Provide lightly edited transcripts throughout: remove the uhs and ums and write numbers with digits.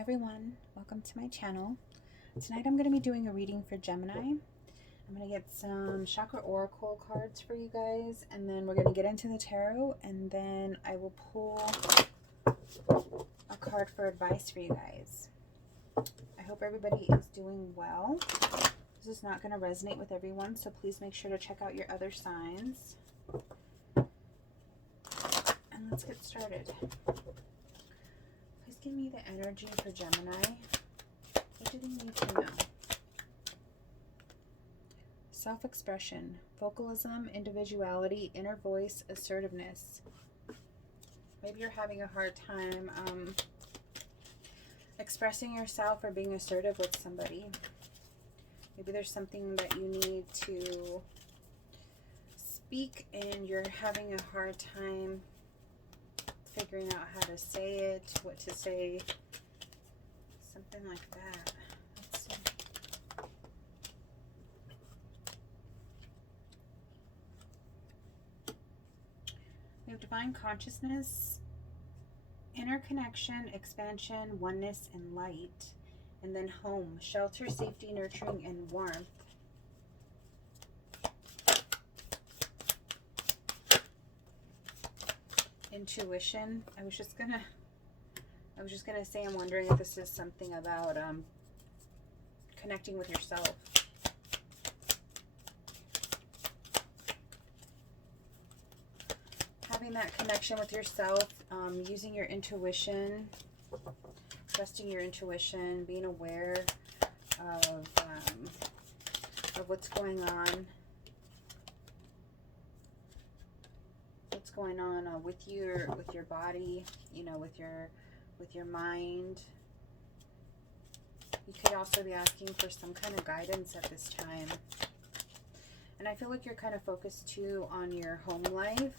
Hi everyone, welcome to my channel. Tonight I'm going to be doing a reading for Gemini. I'm going to get some chakra oracle cards for you guys, and then we're going to get into the tarot, and then I will pull a card for advice for you guys. I hope everybody is doing well. This is not going to resonate with everyone, so please make sure to check out your other signs. And let's get started. Please give me the energy for Gemini. What do they need to know? Self-expression, vocalism, individuality, inner voice, assertiveness. Maybe you're having a hard time expressing yourself or being assertive with somebody. Maybe there's something that you need to speak and you're having a hard time figuring out how to say it, what to say, something like that. Let's see. We have divine consciousness, interconnection, expansion, oneness, and light. And then home, shelter, safety, nurturing, and warmth. Intuition. I was just gonna say, I'm wondering if this is something about connecting with yourself. Having that connection with yourself, using your intuition, trusting your intuition, being aware of what's going on. What's going on with your body, you know, with your mind. You could also be asking for some kind of guidance at this time. And I feel like you're kind of focused too on your home life,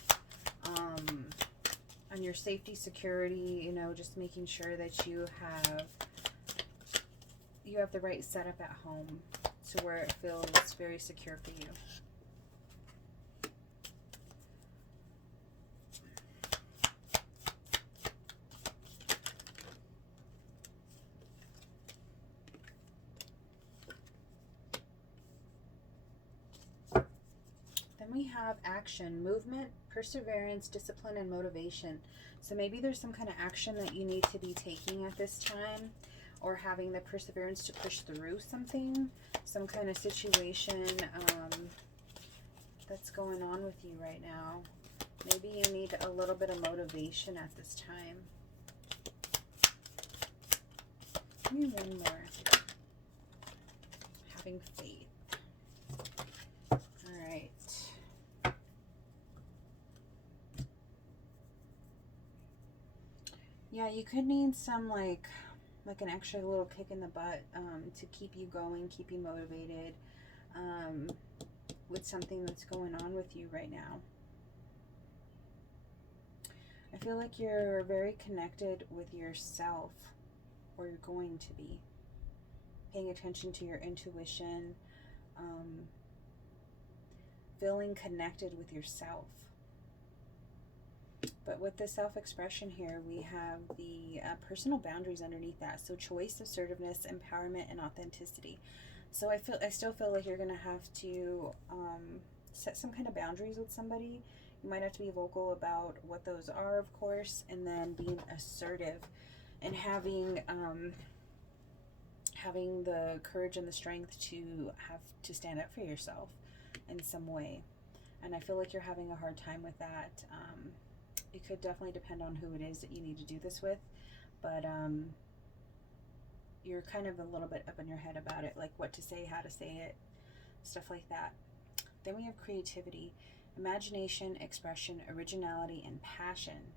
on your safety, security, you know, just making sure that you have the right setup at home to where it feels very secure for you. We have action, movement, perseverance, discipline, and motivation. So maybe there's some kind of action that you need to be taking at this time, or having the perseverance to push through something, some kind of situation that's going on with you right now. Maybe you need a little bit of motivation at this time. Give me one more. Having faith. All right. Yeah, you could need some like an extra little kick in the butt to keep you going, keep you motivated with something that's going on with you right now. I feel like you're very connected with yourself, or you're going to be. Paying attention to your intuition, feeling connected with yourself. But with the self-expression here, we have the personal boundaries underneath that. So choice, assertiveness, empowerment, and authenticity. So I still feel like you're going to have to set some kind of boundaries with somebody. You might have to be vocal about what those are, of course, and then being assertive and having the courage and the strength to stand up for yourself in some way. And I feel like you're having a hard time with that. It could definitely depend on who it is that you need to do this with, but you're kind of a little bit up in your head about it, like what to say, how to say it, stuff like that. Then we have creativity, imagination, expression, originality, and passion.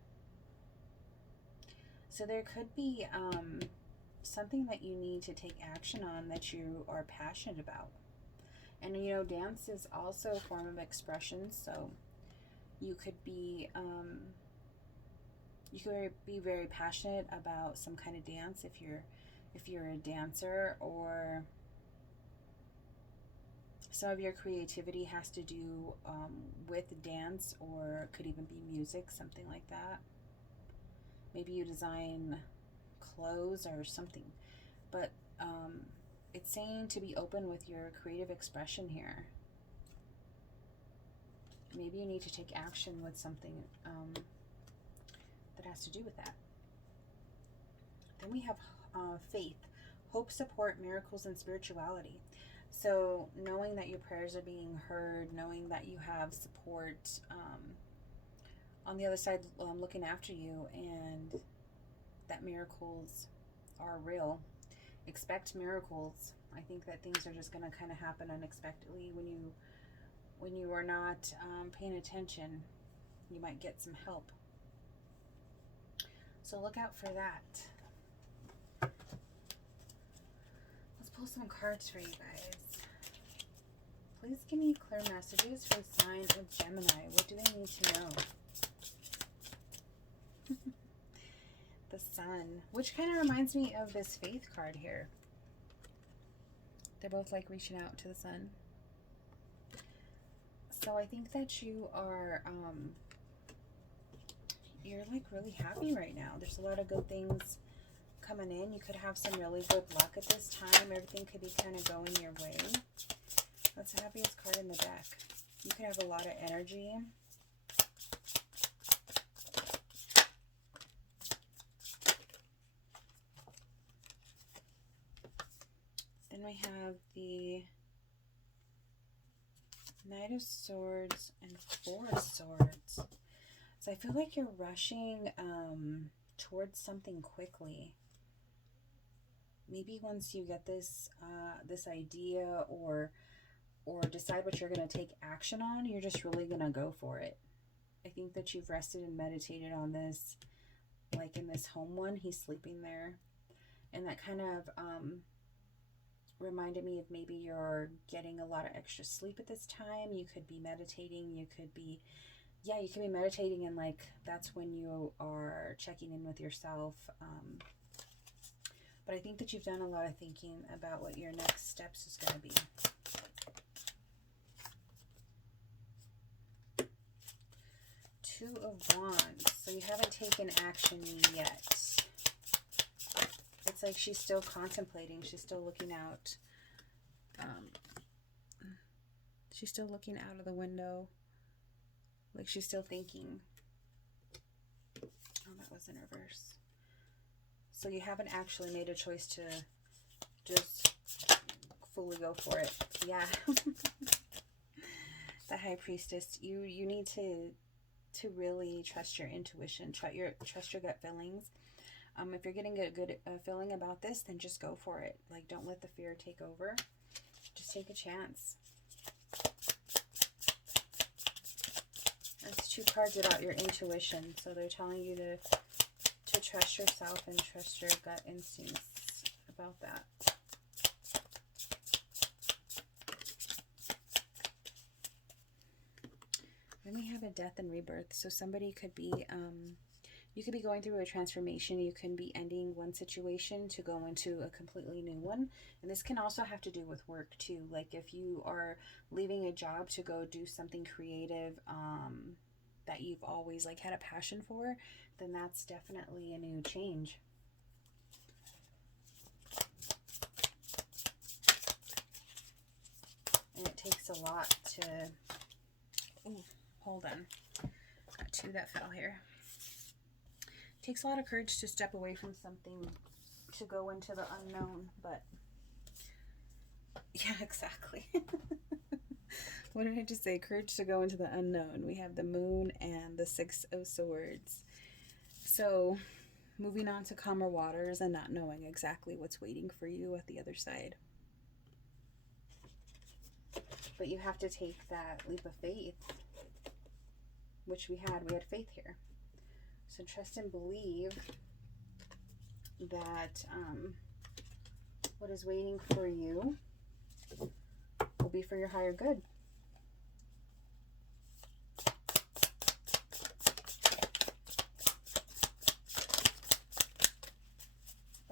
So there could be something that you need to take action on that you are passionate about. And you know, dance is also a form of expression, so you could be very passionate about some kind of dance if you're a dancer, or some of your creativity has to do with dance, or could even be music, something like that. Maybe you design close or something. But it's saying to be open with your creative expression here. Maybe you need to take action with something that has to do with that. Then we have faith, hope, support, miracles, and spirituality. So knowing that your prayers are being heard, knowing that you have support on the other side looking after you, and that miracles are real. Expect miracles. I think that things are just going to kind of happen unexpectedly when you are not paying attention. You might get some help. So look out for that. Let's pull some cards for you guys. Please give me clear messages for the sign of Gemini. What do they need to know? The Sun, which kind of reminds me of this Faith card here. They're both like reaching out to the sun. So I think that you are, you're like really happy right now. There's a lot of good things coming in. You could have some really good luck at this time. Everything could be kind of going your way. That's the happiest card in the deck. You could have a lot of energy. Then we have the Knight of Swords and Four of Swords. So I feel like you're rushing towards something quickly. Maybe once you get this this idea or decide what you're going to take action on, you're just really going to go for it. I think that you've rested and meditated on this, like in this home one. He's sleeping there. And that kind of reminded me of maybe you're getting a lot of extra sleep at this time. You could be meditating. You could be, yeah, you could be meditating, and like that's when you are checking in with yourself. But I think that you've done a lot of thinking about what your next steps is going to be. Two of Wands. So you haven't taken action yet. It's like she's still contemplating. She's still looking out. She's still looking out of the window. Like she's still thinking. Oh, that was in reverse. So you haven't actually made a choice to just fully go for it. Yeah. The High Priestess. You need to really trust your intuition. Trust your gut feelings. If you're getting a good feeling about this, then just go for it. Like, don't let the fear take over. Just take a chance. There's two cards about your intuition. So they're telling you to trust yourself and trust your gut instincts about that. Then we have a Death and Rebirth. So somebody could be... you could be going through a transformation. You can be ending one situation to go into a completely new one. And this can also have to do with work too. Like if you are leaving a job to go do something creative that you've always like had a passion for, then that's definitely a new change. And it takes a lot to... Ooh, hold on. Got two that fell here. Takes a lot of courage to step away from something to go into the unknown, but yeah, exactly. What did I just say? Courage to go into the unknown. We have the Moon and the Six of Swords. So moving on to calmer waters and not knowing exactly what's waiting for you at the other side. But you have to take that leap of faith, which we had faith here. So trust and believe that what is waiting for you will be for your higher good.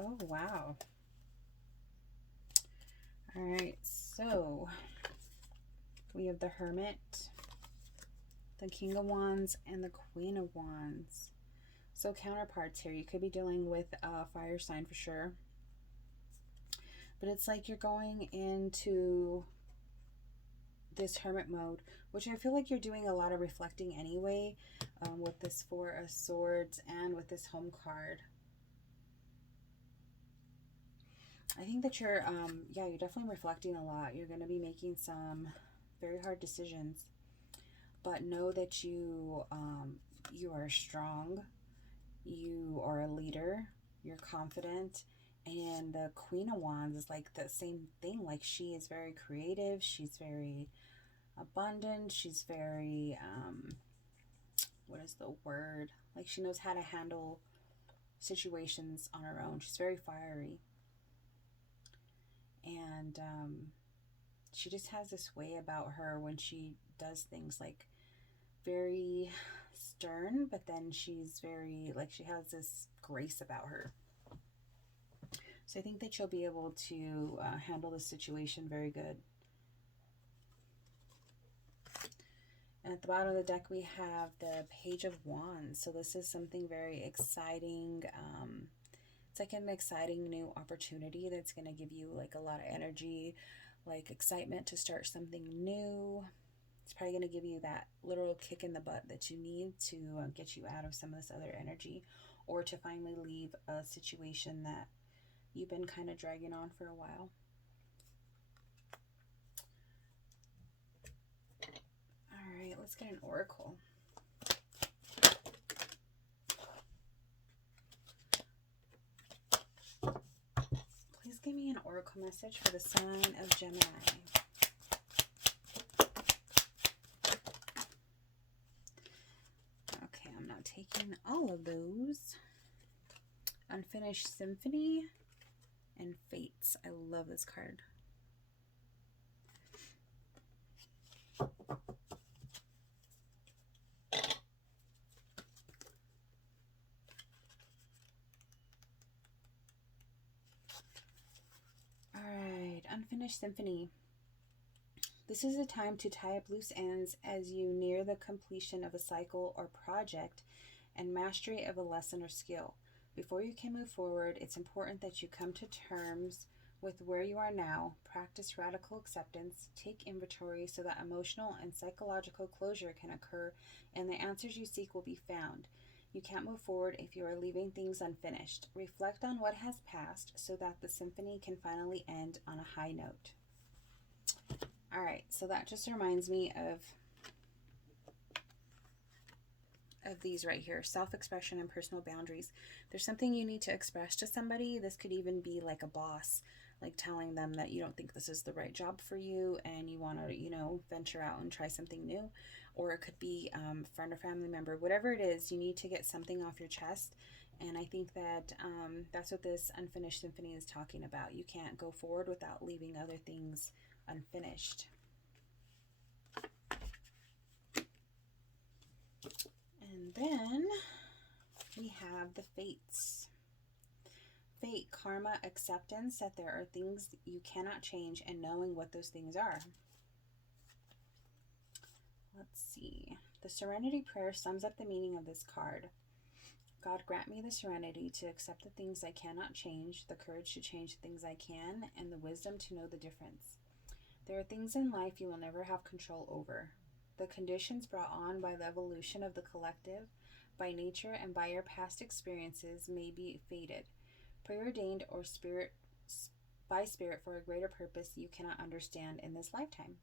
Oh, wow. All right, so we have the Hermit, the King of Wands, and the Queen of Wands. So counterparts here, you could be dealing with a fire sign for sure. But it's like you're going into this hermit mode, which I feel like you're doing a lot of reflecting anyway, with this Four of Swords and with this Home card. I think that you're, yeah, you're definitely reflecting a lot. You're going to be making some very hard decisions, but know that you are strong, you are a leader, you're confident, and the Queen of Wands is like the same thing. Like, she is very creative, she's very abundant, she's very, what is the word? Like, she knows how to handle situations on her own. She's very fiery. And she just has this way about her when she does things, like very stern, but then she's very, like, she has this grace about her. So I think that you'll be able to handle the situation very good. And at the bottom of the deck, we have the Page of Wands. So this is something very exciting. It's like an exciting new opportunity that's going to give you like a lot of energy, like excitement to start something new. It's probably going to give you that literal kick in the butt that you need to get you out of some of this other energy, or to finally leave a situation that you've been kind of dragging on for a while. All right, let's get an oracle. Please give me an oracle message for the sign of Gemini. Okay, I'm not taking all of those. Unfinished Symphony and Fates. I love this card. Alright, Unfinished Symphony. This is a time to tie up loose ends as you near the completion of a cycle or project and mastery of a lesson or skill. Before you can move forward, it's important that you come to terms with where you are now, practice radical acceptance, take inventory so that emotional and psychological closure can occur and the answers you seek will be found. You can't move forward if you are leaving things unfinished. Reflect on what has passed so that the symphony can finally end on a high note. All right, so that just reminds me of these right here, self-expression and personal boundaries. There's something you need to express to somebody. This could even be like a boss, like telling them that you don't think this is the right job for you and you want to, you know, venture out and try something new. Or it could be friend or family member. Whatever it is, you need to get something off your chest. And I think that that's what this Unfinished Symphony is talking about. You can't go forward without leaving other things unfinished. And then we have the Fates. Fate, karma, acceptance that there are things you cannot change and knowing what those things are. Let's see. The Serenity Prayer sums up the meaning of this card. God, grant me the serenity to accept the things I cannot change, the courage to change the things I can, and the wisdom to know the difference. There are things in life you will never have control over. The conditions brought on by the evolution of the collective, by nature, and by your past experiences may be fated, preordained or by spirit for a greater purpose you cannot understand in this lifetime.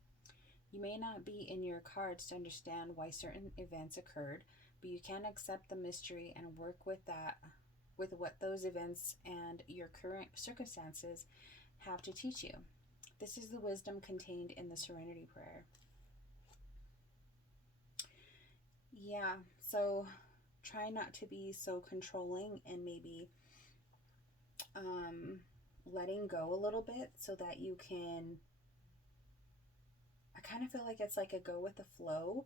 You may not be in your cards to understand why certain events occurred, but you can accept the mystery and work with what those events and your current circumstances have to teach you. This is the wisdom contained in the Serenity Prayer. Yeah, so try not to be so controlling and maybe letting go a little bit so that you can, I kind of feel like it's like a go with the flow,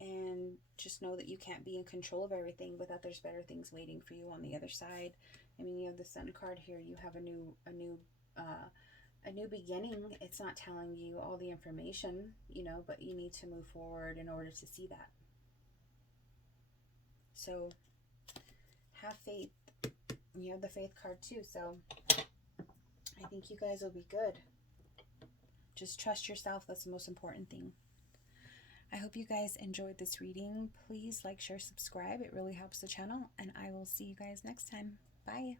and just know that you can't be in control of everything, but that there's better things waiting for you on the other side. I mean, you have the Sun card here. You have a new beginning. It's not telling you all the information, you know, but you need to move forward in order to see that. So have faith. You have the faith card too, so I think you guys will be good. Just trust yourself. That's the most important thing. I hope you guys enjoyed this reading. Please like, share, subscribe. It really helps the channel, and I will see you guys next time. Bye.